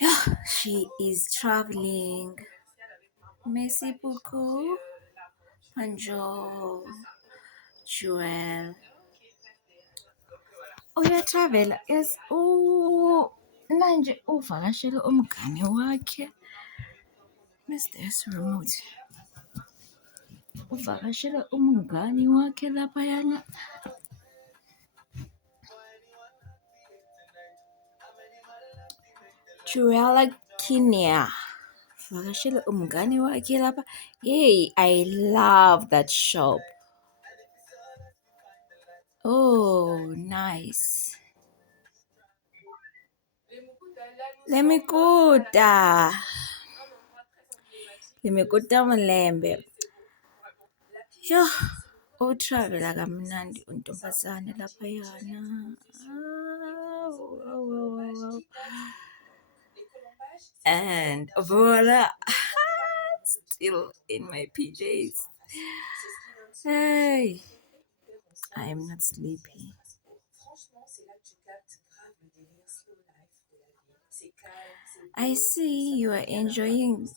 Yeah, she is traveling. Merci beaucoup. Bonjour, Joel. Uyatravela yes. Manje uvakashele umngane wakhe. Where's this remote? Uvakashele umngane wakhe laphayana. Joella Kenya. Vakashele umngane wakhe lapha. Hey, I love that shop. Oh, nice. Lemikuta. Lemikuta Malembe. Yo, utravela kamnandi untombazane laphayana. And voila, still in my PJs. Hey, I am not sleepy. I see you are enjoying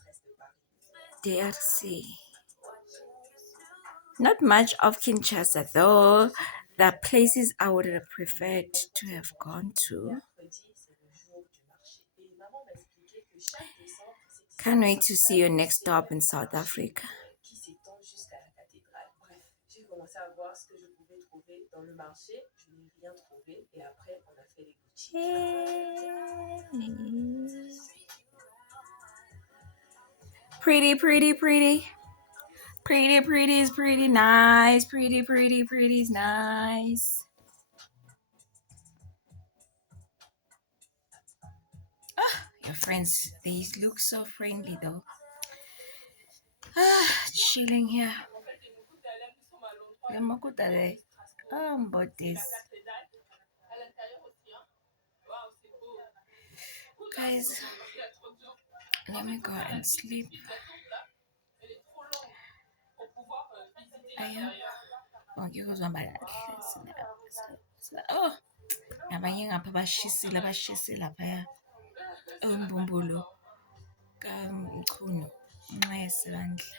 DRC. Not much of Kinshasa though. The places I would have preferred to have gone to. Can't wait to see your next stop in South Africa. Pretty, pretty, pretty. Pretty, pretty is pretty nice. Pretty, pretty, pretty is nice. Your friends, they look so friendly though. Chilling here. But this. Guys, let me go and sleep. Oh, abanye ngapha bashise laphaya Mbumbulu kaMchunu nxese bandla.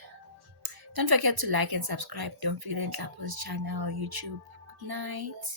Don't forget to like and subscribe. Don't forget Lapho's channel, YouTube. Good night.